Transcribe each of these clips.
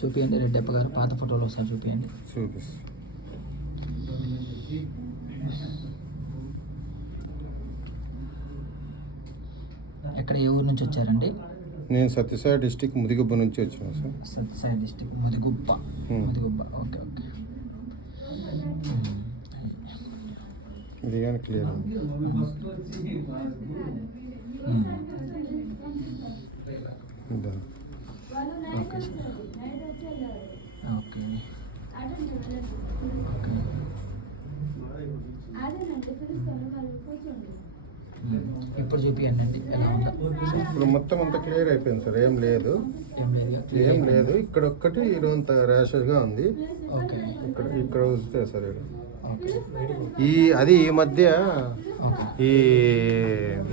చూపియండి రెడ్డప్ప గారు, పాత ఫోటోలు ఒకసారి చూపియండి. చూపిస్తా. ఎక్కడ ఏ ఊరు నుంచి వచ్చారండి? నేను సత్యసాయి డిస్టిక్ ముదిగుబ్బ నుంచి వచ్చాను sir. Sathya Sai district Mudigubba. Mudigubba, okay okay. ఇది కానీ క్లియర్ ఓకే ఓకే. ఇప్పుడు చూపియండి ఎలా ఉందా. ఇప్పుడు మొత్తం అంతా క్లియర్ అయిపోయింది సార్. ఏం లేదు, ఏం లేదు. ఇక్కడ ఒక్కటి ఇదంత ర్యాషెస్గా ఉంది. ఓకే. ఇక్కడ ఇక్కడ వస్తే సార్ ఈ మధ్య ఈ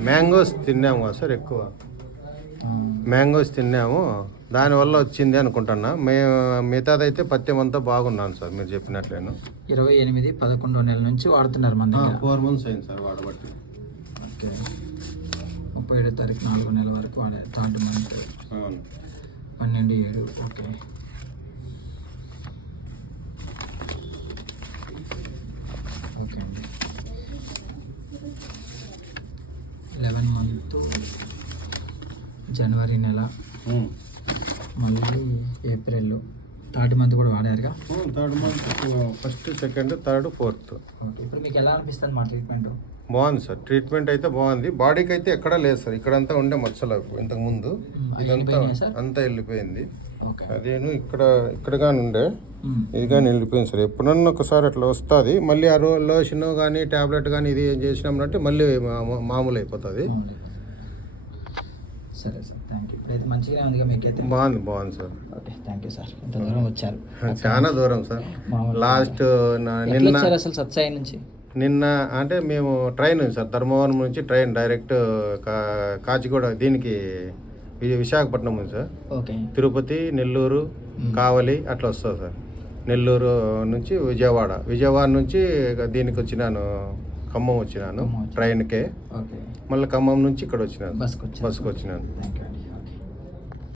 మ్యాంగోస్ తిన్నాము కదా సార్, ఎక్కువ మ్యాంగోస్ తిన్నాము, దానివల్ల వచ్చింది అనుకుంటున్నా. మిగతాదైతే పత్యం అంతా బాగున్నాను సార్ మీరు చెప్పినట్లేను. 28/11 నెల నుంచి వాడుతున్నారు మన దగ్గర. 4 months అయింది సార్ వాడబట్టి. ఓకే. 37 తారీఖు 4 నెలల వరకు వాడారు. 3rd month. అవును. 12/7. ఓకే. ఓకే అండి. 11 month జనవరి నెల, మళ్ళీ ఏప్రిల్, 3rd month కూడా వాడారుగా. 3rd month 1st, 2nd, 3rd, 4th. Okay. ఇప్పుడు మీకు ఎలా అనిపిస్తుంది మా ట్రీట్మెంట్? బాగుంది సార్, ట్రీట్మెంట్ అయితే బాగుంది. బాడీకి అయితే ఎక్కడా లేదు సార్. ఇక్కడంతా ఉండే మచ్చలు ఇంతకు ముందు ఇదంతా అంతా వెళ్ళిపోయింది. అదేను ఇక్కడ కానీ ఉండే ఇది కానీ వెళ్ళిపోయింది సార్. ఎప్పుడన్నా ఒకసారి అట్లా వస్తుంది, మళ్ళీ ఆ లోషన్ కానీ ట్యాబ్లెట్ కానీ ఇది ఏం చేసినామంటే మళ్ళీ మామూలు అయిపోతుంది. సరే సార్, థ్యాంక్ యూ. ఇప్పుడైతే మంచిగానే ఉంది మీకైతే? బాగుంది sir. Okay, thank you sir. ఇంత దూరం వచ్చారు. చాలా దూరం సార్. లాస్ట్ నిన్న అసలు సత్సాయి నుంచి నిన్న అంటే మేము ట్రైన్ సార్, ధర్మవరం నుంచి ట్రైన్ డైరెక్ట్ కాచిగూడ దీనికి విశాఖపట్నం ఉంది సార్. ఓకే. తిరుపతి, నెల్లూరు, కావలి అట్లా వస్తుంది సార్. నెల్లూరు నుంచి విజయవాడ నుంచి దీనికి వచ్చినాను, ఖమ్మం వచ్చినాను ట్రైన్కే. మళ్ళీ ఖమ్మం నుంచి ఇక్కడ వచ్చినాను, బస్కి వచ్చినాను.